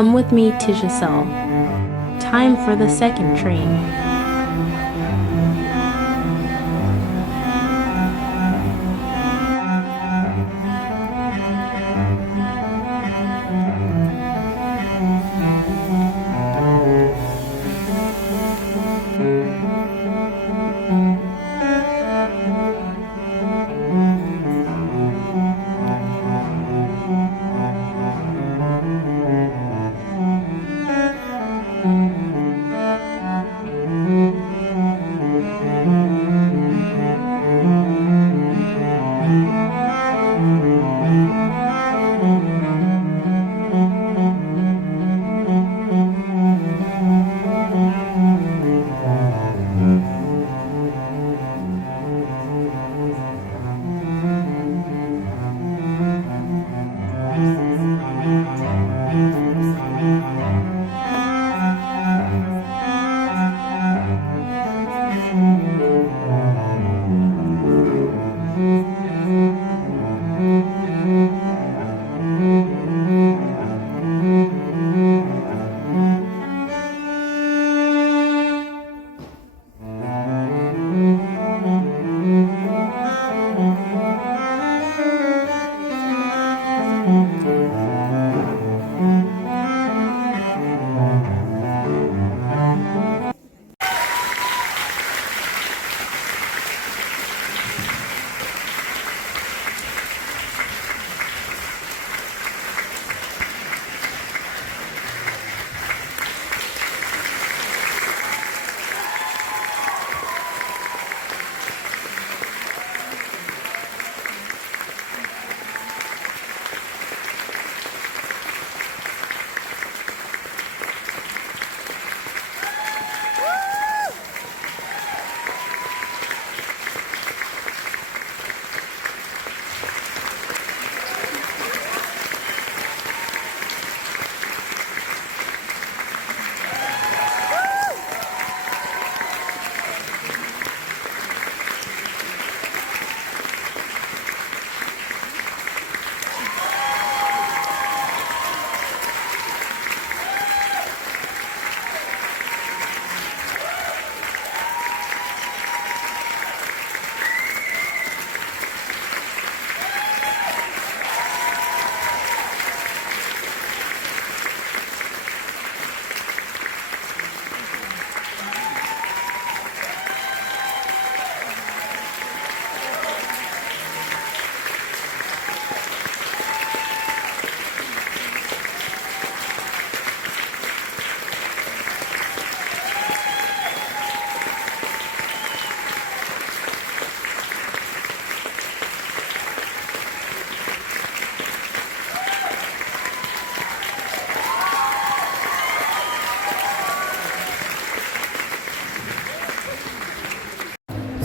Come with me to Giselle. Time for the second train.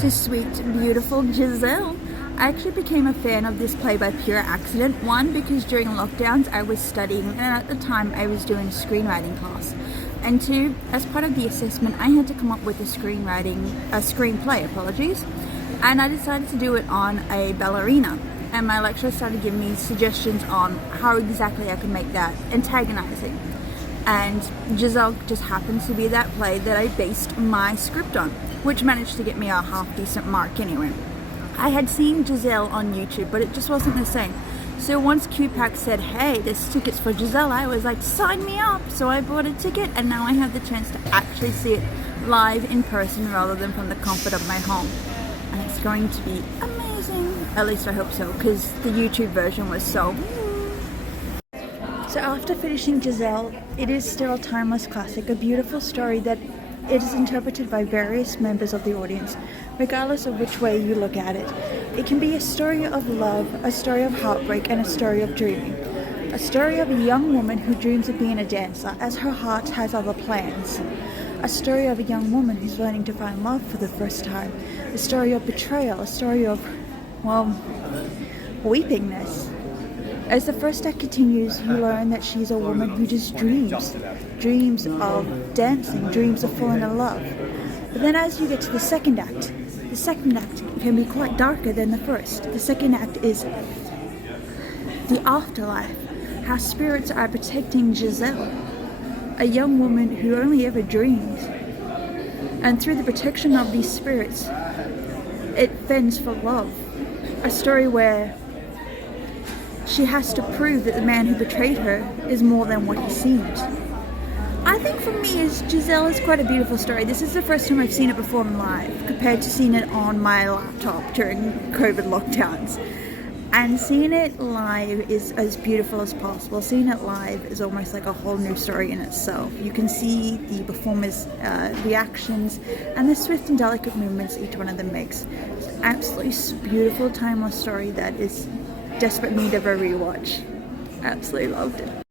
To sweet, beautiful Giselle. I actually became a fan of this play by pure accident. One, because during lockdowns I was studying, and at the time I was doing a screenwriting class. And two, as part of the assessment, I had to come up with a screenplay, apologies. And I decided to do it on a ballerina. And my lecturer started giving me suggestions on how exactly I could make that antagonizing. And Giselle just happens to be that play that I based my script on, which managed to get me a half decent mark anyway. I had seen Giselle on YouTube, but it just wasn't the same. So once QPAC said, hey, there's tickets for Giselle, I was like, sign me up! So I bought a ticket, and now I have the chance to actually see it live in person rather than from the comfort of my home. And it's going to be amazing. At least I hope so, because the YouTube version was so... So after finishing Giselle, it is still a timeless classic, a beautiful story that it is interpreted by various members of the audience, regardless of which way you look at it. It can be a story of love, a story of heartbreak, and a story of dreaming. A story of a young woman who dreams of being a dancer, as her heart has other plans. A story of a young woman who's learning to find love for the first time. A story of betrayal, a story of, well, weepingness. As the first act continues, you learn that she's a woman who just dreams. Dreams of dancing, dreams of falling in love. But then as you get to the second act can be quite darker than the first. The second act is the afterlife. How spirits are protecting Giselle. a young woman who only ever dreamed. And through the protection of these spirits, it fends for love. A story where she has to prove that the man who betrayed her is more than what he seemed. I think for me, Giselle is quite a beautiful story. This is the first time I've seen it performed live, compared to seeing it on my laptop during COVID lockdowns. And seeing it live is as beautiful as possible. Seeing it live is almost like a whole new story in itself. You can see the performers' reactions and the swift and delicate movements each one of them makes. It's an absolutely beautiful, timeless story that is desperate need of a rewatch. Absolutely loved it.